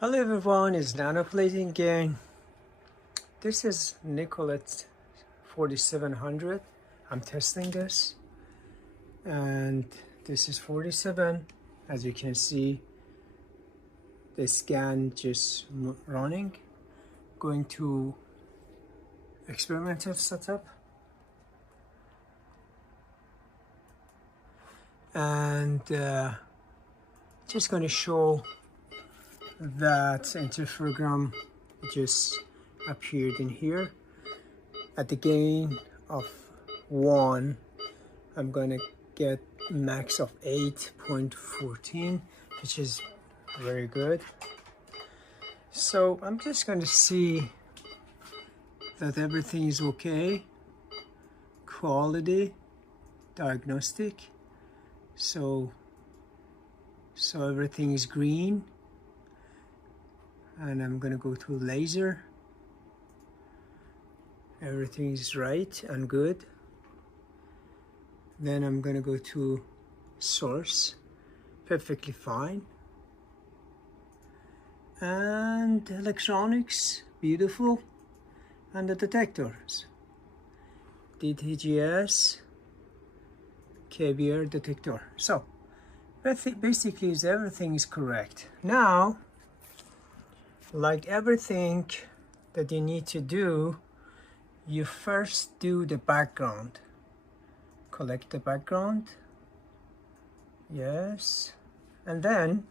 Hello everyone, it's Nicolet again. This is Nicolet 4700. I'm testing this and this is 47. As you can see, the scan just running. Going to experimental setup and just going to show that interferogram just appeared in here. At the gain of 1, I'm gonna get max of 8.14, which is very good. So I'm just going to see that everything is okay. Quality diagnostic, so everything is green. And I'm gonna go to laser. Everything is right and good. Then I'm gonna go to source, perfectly fine. And electronics, beautiful. And the detectors, DTGS, KBR detector. So basically everything is correct. Now, like everything that you need to do, you first do the background. Collect the background. Yes. And then,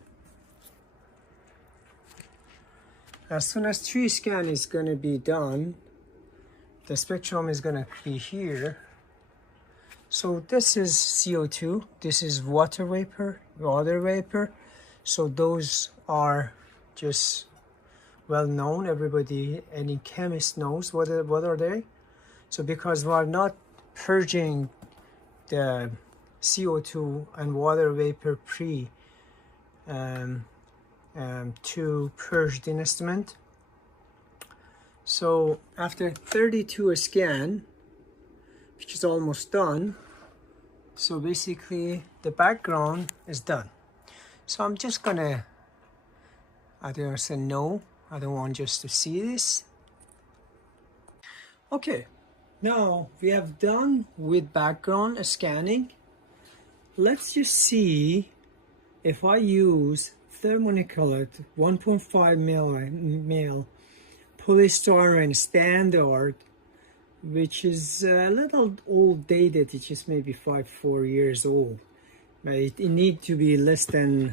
as soon as tree scan is going to be done, the spectrum is going to be here. So this is CO2, this is water vapor. So those are just well known. Everybody, any chemist knows what are they. So because we are not purging the CO2 and water vapor to purge the instrument. So after 32 scan, which is almost done, so basically the background is done. So I'm just gonna, I don't say no, I don't want just to see this. Okay, now we have done with background scanning. Let's just see if I use thermonickel 1.5 mil polystyrene standard, which is a little old dated. It's just maybe 4 years old. It need to be less than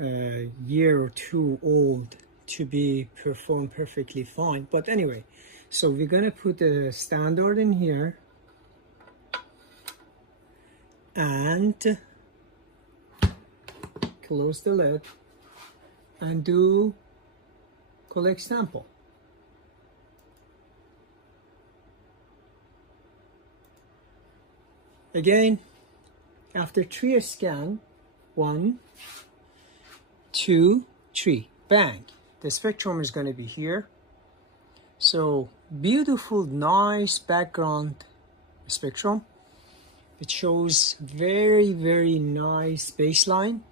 a year or two old to be performed perfectly fine. But anyway, so we're gonna put the standard in here and close the lid and do collect sample. Again, after 3 scan, 1, 2, 3, bang, the spectrum is going to be here. So beautiful, nice background spectrum. It shows very, very nice baseline.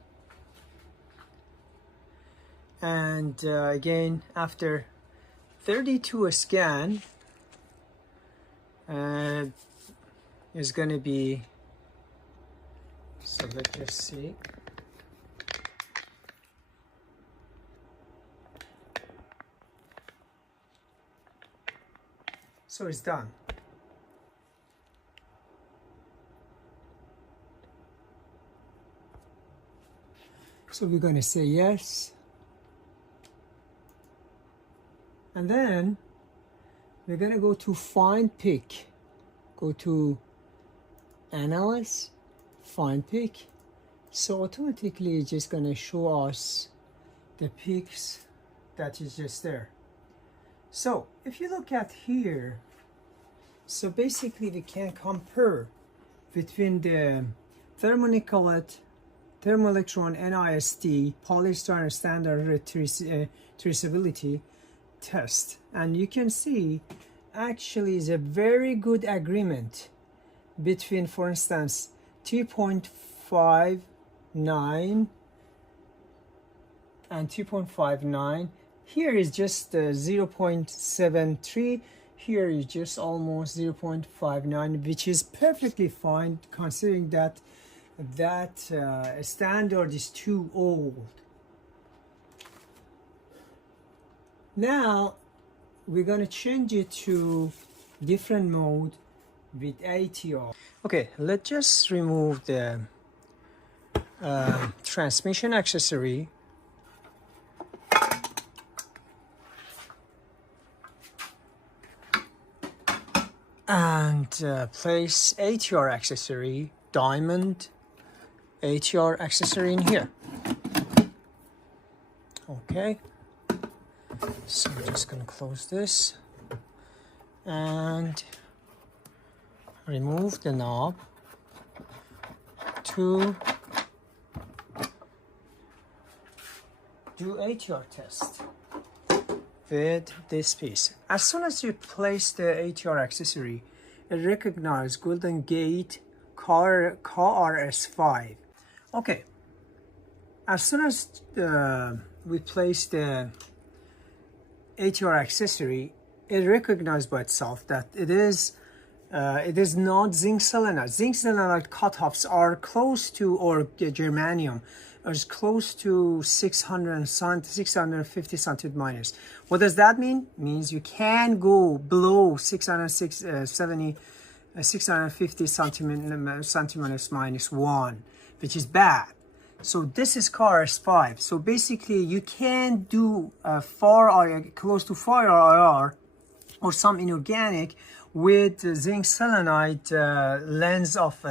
And again, after 32 scan, is going to be, so let's just see. So it's done. So we're going to say yes. And then we're going to go to find pick. Go to analyze, find pick. So automatically it's just going to show us the peaks that is just there. So if you look at here, so basically we can compare between the thermonickel thermoelectron NIST polystyrene standard traceability test, and you can see actually is a very good agreement between, for instance, 2.59 and 2.59. Here is just 0.73. Here is just almost 0.59, which is perfectly fine considering that standard is too old. Now we're going to change it to different mode with ATR. Okay, let's just remove the transmission accessory. And place ATR accessory, diamond ATR accessory in here. Okay, so I'm just gonna close this and remove the knob to do ATR test with this piece. As soon as you place the ATR accessory, it recognizes Golden Gate KRS5. Okay, as soon as we place the ATR accessory, it recognizes by itself that it is not zinc selenide. Zinc selenide cutoffs are close to, or germanium is close to 650 centimeter minus. What does that mean? It means you can go below 650 centimeters minus 1, which is bad. So this is KRS5. So basically you can do close to far IR or some inorganic with zinc selenide lens of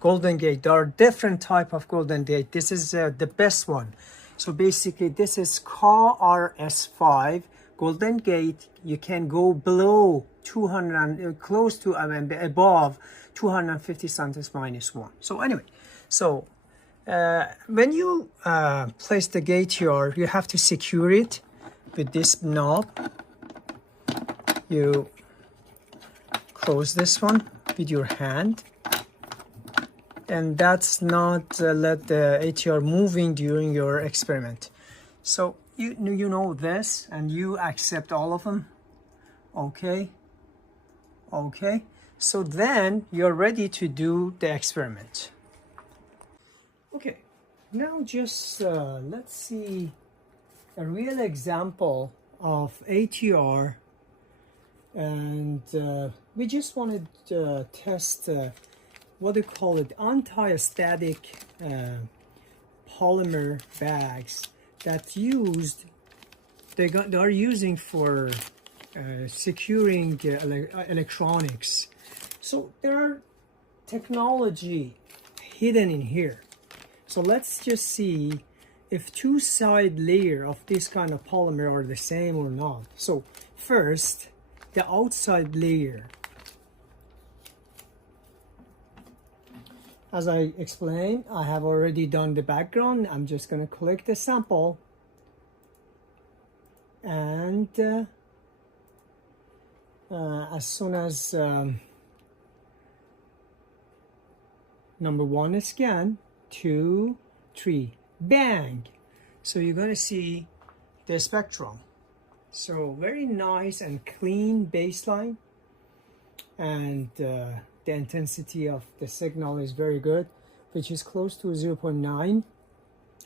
Golden Gate. There are different type of Golden Gate. This is the best one. So basically this is KRS5 Golden Gate. You can go below 200, close to above 250 centimeters minus 1. So anyway, so when you place the gate here, you have to secure it with this knob. You close this one with your hand, and that's not let the ATR moving during your experiment. So you know this, and you accept all of them. Okay, so then you're ready to do the experiment. Okay, now just let's see a real example of ATR, and we just wanted to test what they call it, anti-static polymer bags that they are using for securing electronics. So there are technology hidden in here. So let's just see if two side layer of this kind of polymer are the same or not. So first, the outside layer. As I explained, I have already done the background. I'm just going to collect the sample, and as soon as number 1 is scanned, 2, 3, bang! So you're going to see the spectrum. So very nice and clean baseline, and the intensity of the signal is very good, which is close to 0.9.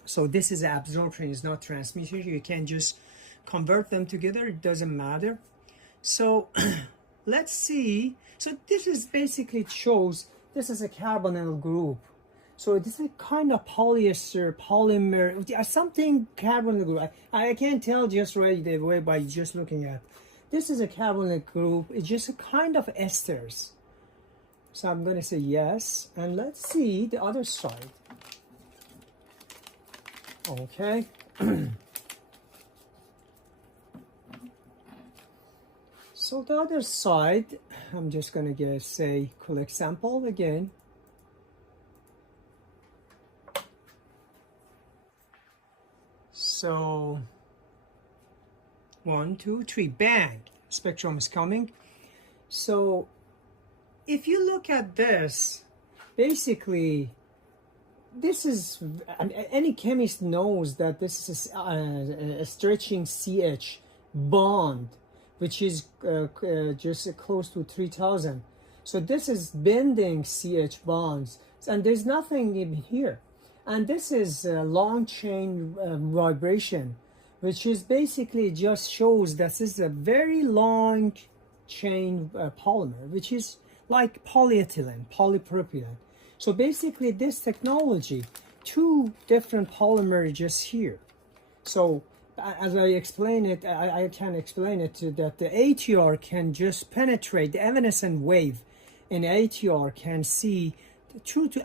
So this is absorption, it's not transmission. You can just convert them together, it doesn't matter. So let's see. So this is basically shows this is a carbonyl group. So this is a kind of polyester, polymer, something carbonyl group. I can't tell just right away by just looking at. This is a carbonyl group. It's just a kind of esters. So I'm going to say yes. And let's see the other side. Okay. So the other side, I'm just going to say collect sample again. So 1, 2, 3, bang! Spectrum is coming. So if you look at this, basically this is, I mean, any chemist knows that this is a stretching CH bond, which is just close to 3000. So this is bending CH bonds, and there's nothing in here. And this is long chain vibration, which is basically just shows that this is a very long chain polymer, which is like polyethylene, polypropylene. So basically this technology, two different polymers just here. So as I explain it, I can explain it to that the ATR can just penetrate the evanescent wave, and ATR can see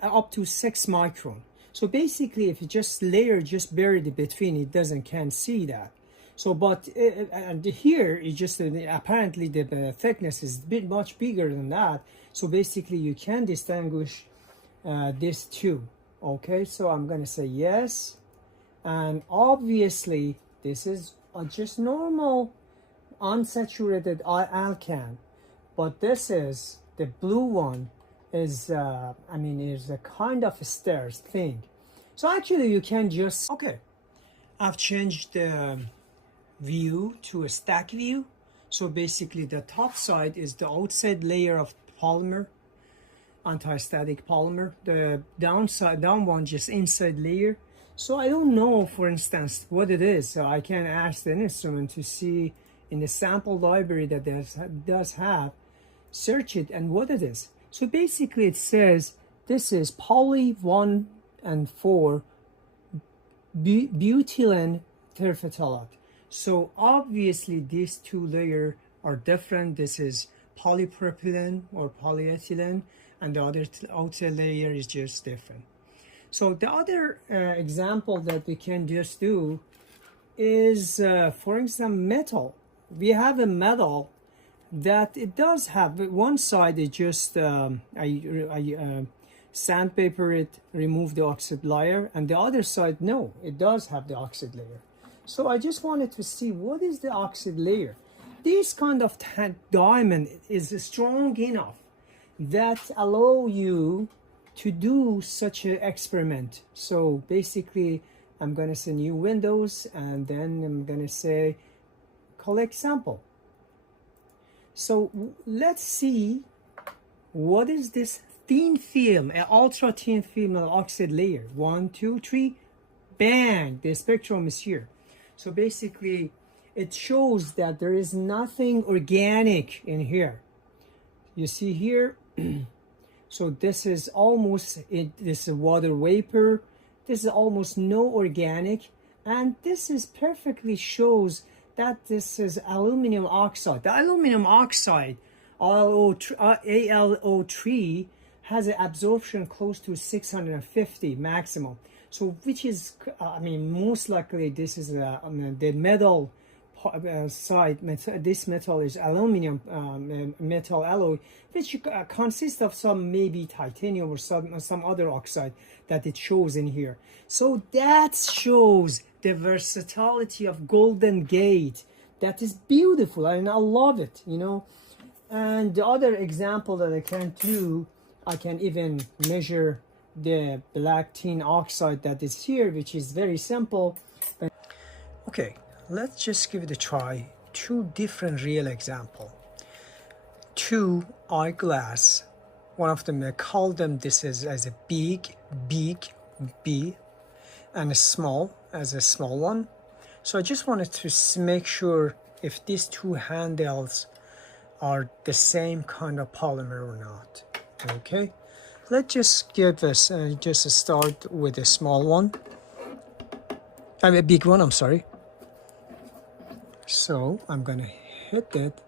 up to 6 micron. So basically if you just layer just buried between, it can't see that. So but and here is just apparently the thickness is much bigger than that. So basically you can distinguish these two. Okay, so I'm gonna say yes, and obviously this is just normal unsaturated alcan, but this is the blue one is I mean is a kind of a stairs thing. So actually you can just, okay, I've changed the view to a stack view. So basically the top side is the outside layer of polymer, anti-static polymer, the down one just inside layer. So I don't know, for instance, what it is, so I can ask the instrument to see in the sample library that does have, search it and what it is. So basically it says this is poly 1 and 4 butylene terephthalate. So obviously these two layers are different. This is polypropylene or polyethylene, and the other outside layer is just different. So the other example that we can just do is, for example, metal. We have a metal that it does have one side is just I sandpaper it, remove the oxide layer, and the other side, no, it does have the oxide layer. So I just wanted to see what is the oxide layer. This kind of diamond is strong enough that allow you to do such an experiment. So basically I'm gonna say new windows, and then I'm gonna say collect sample. So let's see what is this thin film, an ultra thin film oxide layer. 1, 2, 3, bang, the spectrum is here. So basically it shows that there is nothing organic in here. You see here, so this is almost this is water vapor. This is almost no organic, and this is perfectly shows that this is aluminum oxide. The aluminum oxide, ALO3, has an absorption close to 650 maximum. So which is, I mean, most likely this is the metal side. This metal is aluminum metal alloy, which consists of some maybe titanium or some other oxide that it shows in here. So that shows the versatility of Golden Gate. That is beautiful, and I love it, you know. And the other example that I can do, I can even measure the black tin oxide that is here, which is very simple. Okay, let's just give it a try. Two different real example. Two eyeglass. One of them, I call them this is as a big B, and a small as a small one. So I just wanted to make sure if these two handles are the same kind of polymer or not. Okay, let's just give us just start with a small one. I mean a big one, I'm sorry. So I'm gonna hit it,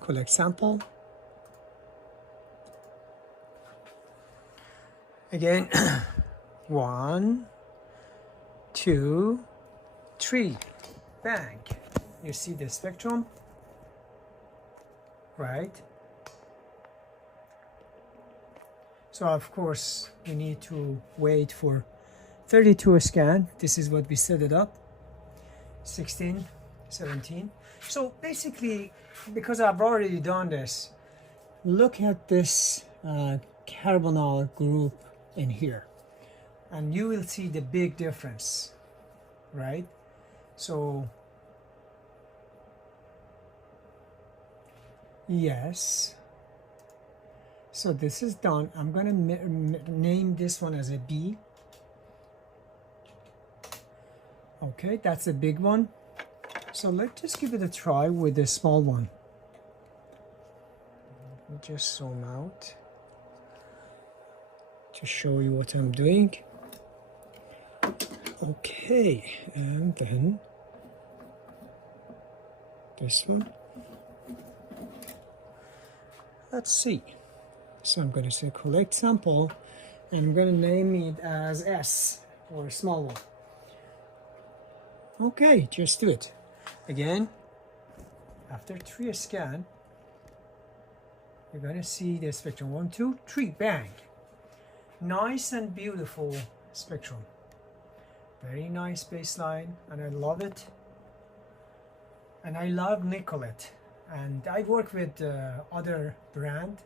collect sample. Again, 1, 2, 3, bang. You see the spectrum, right? So of course we need to wait for 32 scan. This is what we set it up. 16, 17. So basically, because I've already done this, look at this carbonyl group in here. and you will see the big difference, right? So yes, so this is done. I'm gonna name this one as a B. Okay, that's a big one. So let's just give it a try with the small one. Let me just zoom out to show you what I'm doing. Okay, and then this one. Let's see. So I'm going to say collect sample, and I'm going to name it as S, or a small one. Okay, just do it. Again, after 3 scan, you're going to see the spectrum. 1, 2, 3, bang. Nice and beautiful spectrum. Very nice baseline, and I love it. And I love Nicolet. And I work with other brand,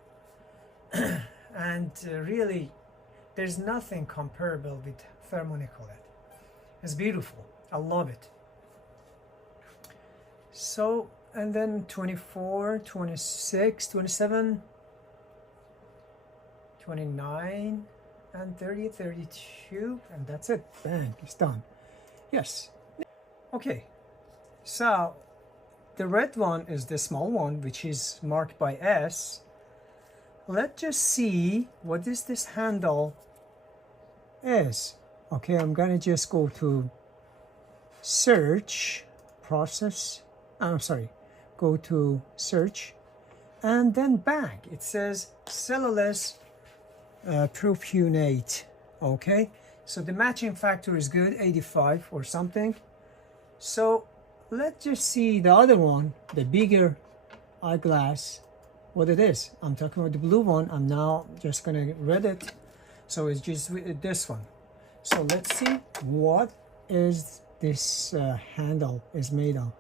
and really, there's nothing comparable with Thermo Nicolet. It's beautiful. I love it. So, and then 24, 26, 27, 29, and 30, 32, and that's it. Bang, it's done. Yes. Okay, so the red one is the small one, which is marked by S. Let's just see what this handle is. Okay, I'm gonna just go to search, process, I'm sorry, go to search, and then bang, it says cellulose propionate. Okay, so the matching factor is good, 85 or something. So let's just see the other one, the bigger eyeglass, what it is. I'm talking about the blue one. I'm now just gonna read it. So it's just this one. So let's see what is this handle is made of.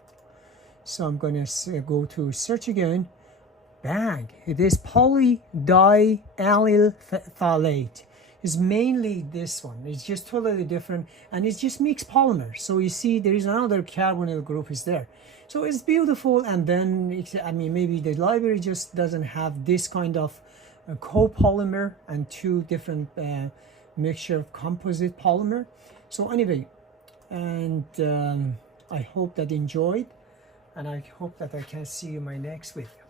So I'm gonna go to search again. Bang, it is polydiallyl phthalate. It's mainly this one. It's just totally different, and it's just mixed polymer. So you see there is another carbonyl group is there. So it's beautiful, and then it's, I mean, maybe the library just doesn't have this kind of copolymer and 2 different mixture of composite polymer. So anyway, and I hope that you enjoyed, and I hope that I can see you in my next video.